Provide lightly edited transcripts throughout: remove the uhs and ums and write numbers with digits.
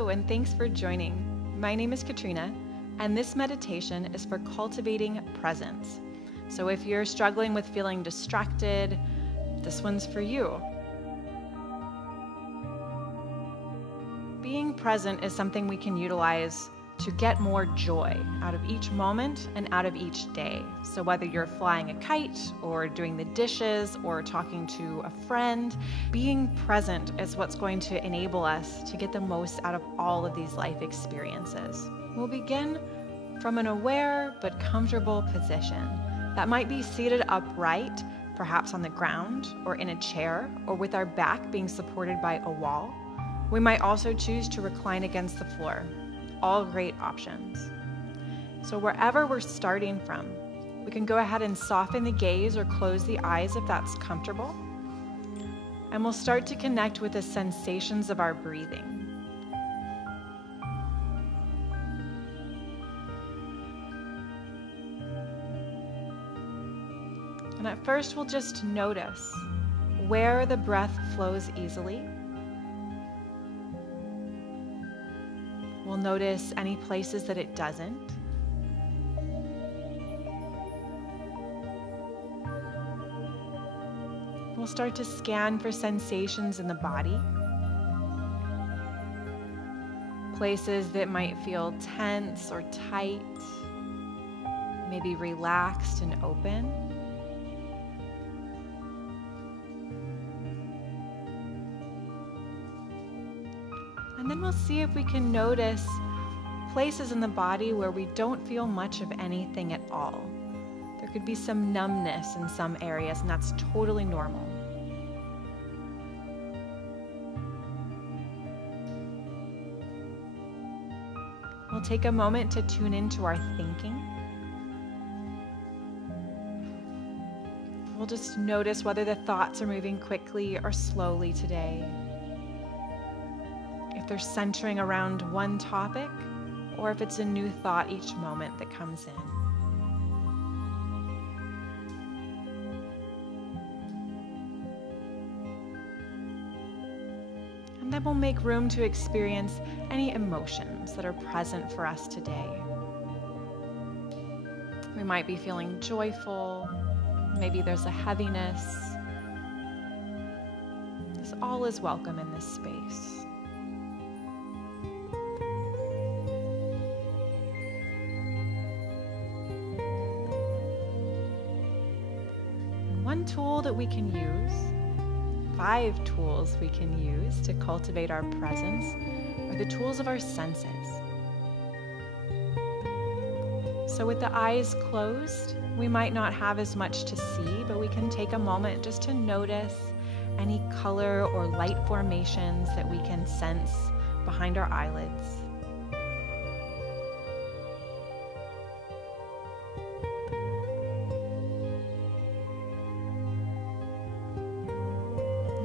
Hello, and thanks for joining. My name is Katrina, and this meditation is for cultivating presence. So if you're struggling with feeling distracted, this one's for you. Being present is something we can utilize to get more joy out of each moment and out of each day. So whether you're flying a kite or doing the dishes or talking to a friend, being present is what's going to enable us to get the most out of all of these life experiences. We'll begin from an aware but comfortable position. That might be seated upright, perhaps on the ground or in a chair, or with our back being supported by a wall. We might also choose to recline against the floor. All great options. So wherever we're starting from, we can go ahead and soften the gaze or close the eyes if that's comfortable. And we'll start to connect with the sensations of our breathing. And at first, we'll just notice where the breath flows easily. We'll notice any places that it doesn't. We'll start to scan for sensations in the body. Places that might feel tense or tight, maybe relaxed and open. And then we'll see if we can notice places in the body where we don't feel much of anything at all. There could be some numbness in some areas, and that's totally normal. We'll take a moment to tune into our thinking. We'll just notice whether the thoughts are moving quickly or slowly today. If they're centering around one topic, or if it's a new thought each moment that comes in. And then we'll make room to experience any emotions that are present for us today. We might be feeling joyful, maybe there's a heaviness. This all is welcome in this space. One tool that we can use, 5 tools we can use to cultivate our presence, are the tools of our senses. So with the eyes closed, we might not have as much to see, but we can take a moment just to notice any color or light formations that we can sense behind our eyelids.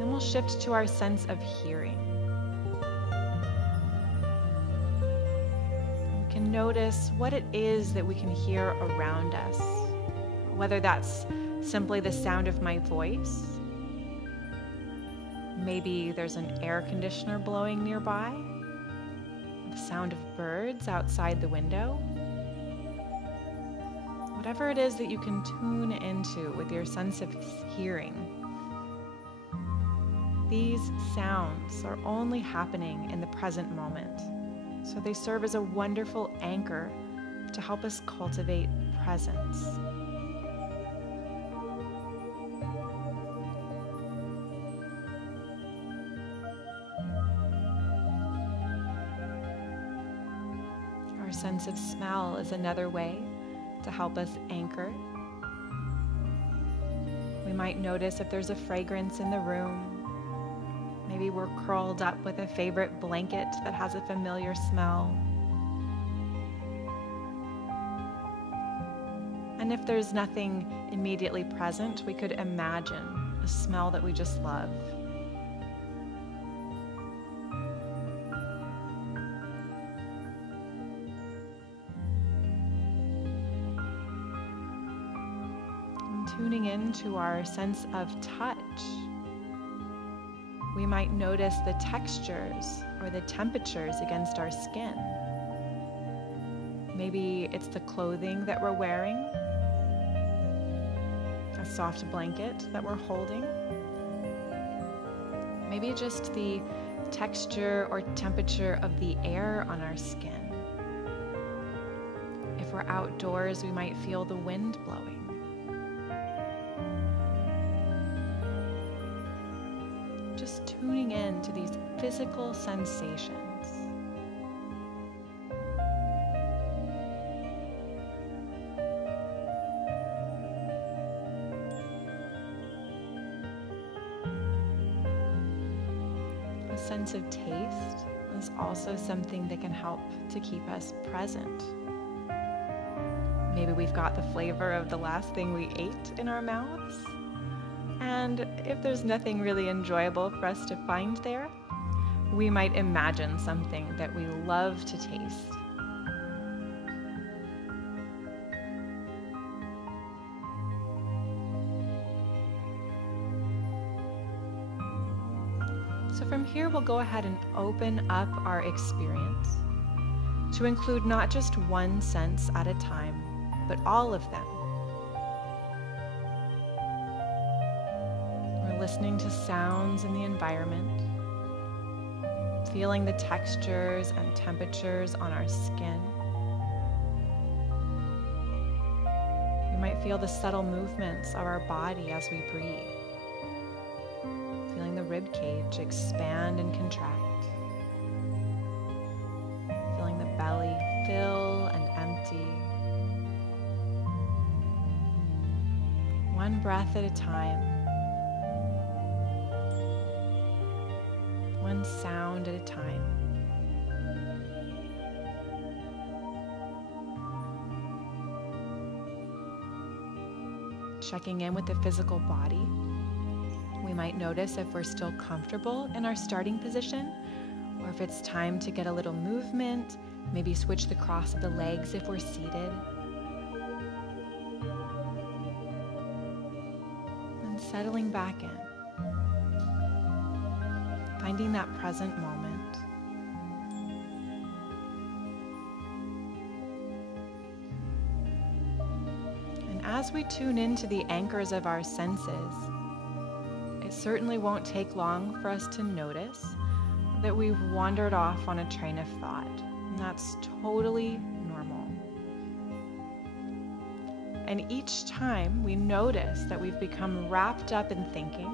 We'll shift to our sense of hearing. We can notice what it is that we can hear around us, whether that's simply the sound of my voice. Maybe there's an air conditioner blowing nearby, the sound of birds outside the window. Whatever it is that you can tune into with your sense of hearing. These sounds are only happening in the present moment, so they serve as a wonderful anchor to help us cultivate presence. Our sense of smell is another way to help us anchor. We might notice if there's a fragrance in the room. Maybe we're curled up with a favorite blanket that has a familiar smell. And if there's nothing immediately present, we could imagine a smell that we just love. And tuning into our sense of touch. We might might notice the textures or the temperatures against our skin. Maybe it's the clothing that we're wearing, a soft blanket that we're holding. Maybe just the texture or temperature of the air on our skin. If we're outdoors, we might feel the wind blowing. Just tuning in to these physical sensations. A sense of taste is also something that can help to keep us present. Maybe we've got the flavor of the last thing we ate in our mouths. And if there's nothing really enjoyable for us to find there, we might imagine something that we love to taste. So from here, we'll go ahead and open up our experience to include not just one sense at a time, but all of them. We're listening to sounds in the environment, feeling the textures and temperatures on our skin. We might feel the subtle movements of our body as we breathe, feeling the rib cage expand and contract, feeling the belly fill and empty. One breath at a time, one sound at a time. Checking in with the physical body. We might notice if we're still comfortable in our starting position, or if it's time to get a little movement, maybe switch the cross of the legs if we're seated. And settling back in, finding that present moment. And as we tune into the anchors of our senses, it certainly won't take long for us to notice that we've wandered off on a train of thought, and that's totally normal. And each time we notice that we've become wrapped up in thinking,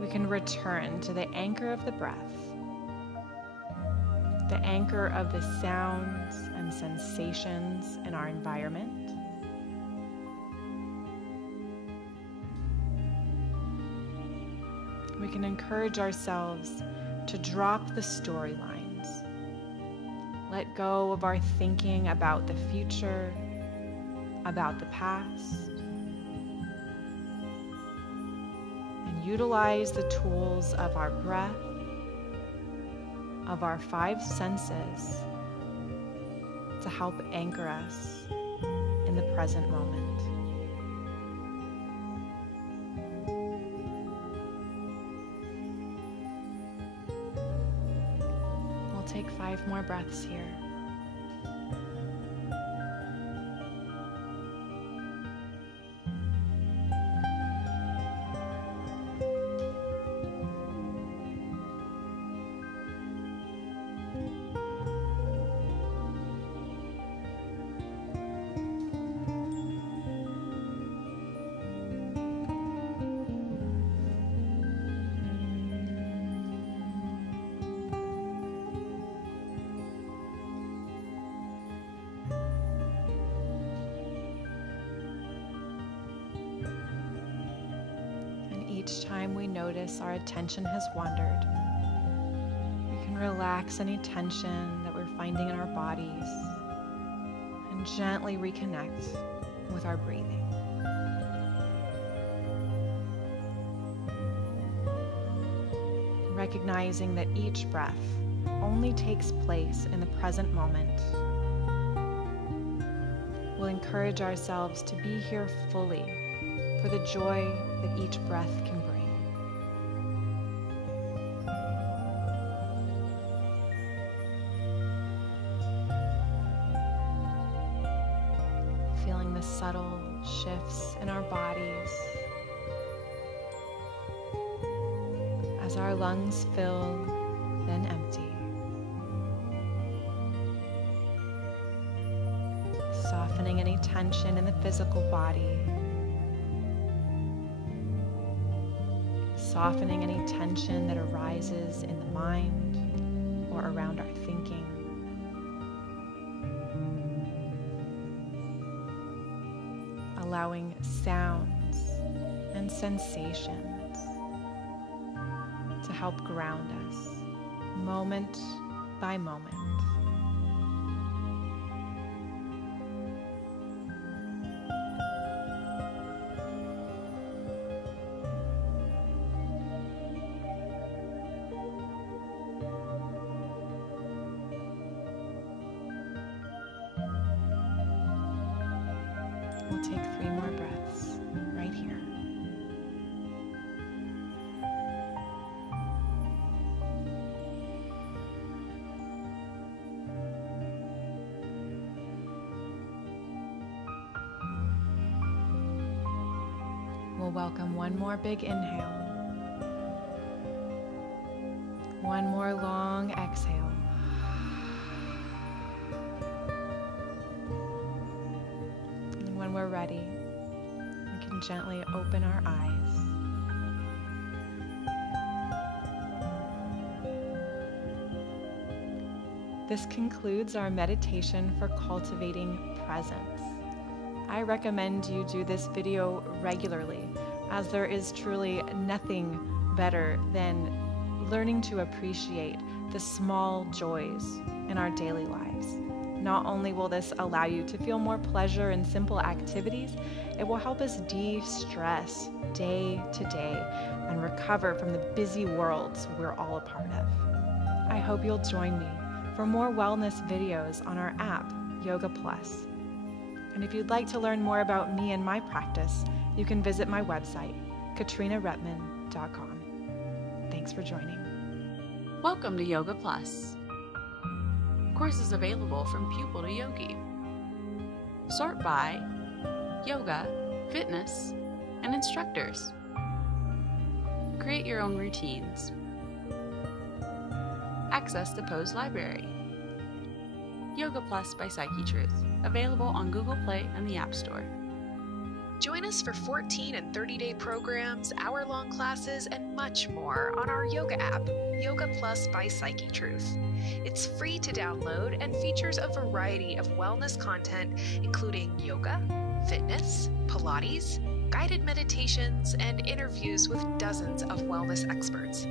we can return to the anchor of the breath, the anchor of the sounds and sensations in our environment. We can encourage ourselves to drop the storylines, let go of our thinking about the future, about the past, and utilize the tools of our breath, of our 5 senses, to help anchor us in the present moment. Take 5 more breaths here. Each time we notice our attention has wandered, we can relax any tension that we're finding in our bodies and gently reconnect with our breathing. Recognizing that each breath only takes place in the present moment, we'll encourage ourselves to be here fully for the joy that each breath can bring. feeling the subtle shifts in our bodies as our lungs fill, then empty. Softening any tension in the physical body. Softening any tension that arises in the mind or around our thinking. Allowing sounds and sensations to help ground us moment by moment. We'll take 3 more breaths right here. We'll welcome one more big inhale. One more long exhale. When we're ready, we can gently open our eyes. This concludes our meditation for cultivating presence. I recommend you do this video regularly, as there is truly nothing better than learning to appreciate the small joys in our daily lives. Not only will this allow you to feel more pleasure in simple activities, it will help us de-stress day to day and recover from the busy worlds we're all a part of. I hope you'll join me for more wellness videos on our app, Yoga Plus. And if you'd like to learn more about me and my practice, you can visit my website, KatrinaRepman.com. Thanks for joining. Welcome to Yoga Plus. Courses available from pupil to yogi. Sort by yoga, fitness, and instructors. Create your own routines. Access the Pose Library. Yoga Plus by Psyche Truth, available on Google Play and the App Store. Join us for 14 and 30-day programs, hour-long classes, and much more on our yoga app, Yoga Plus by Psyche Truth. It's free to download and features a variety of wellness content, including yoga, fitness, Pilates, guided meditations, and interviews with dozens of wellness experts.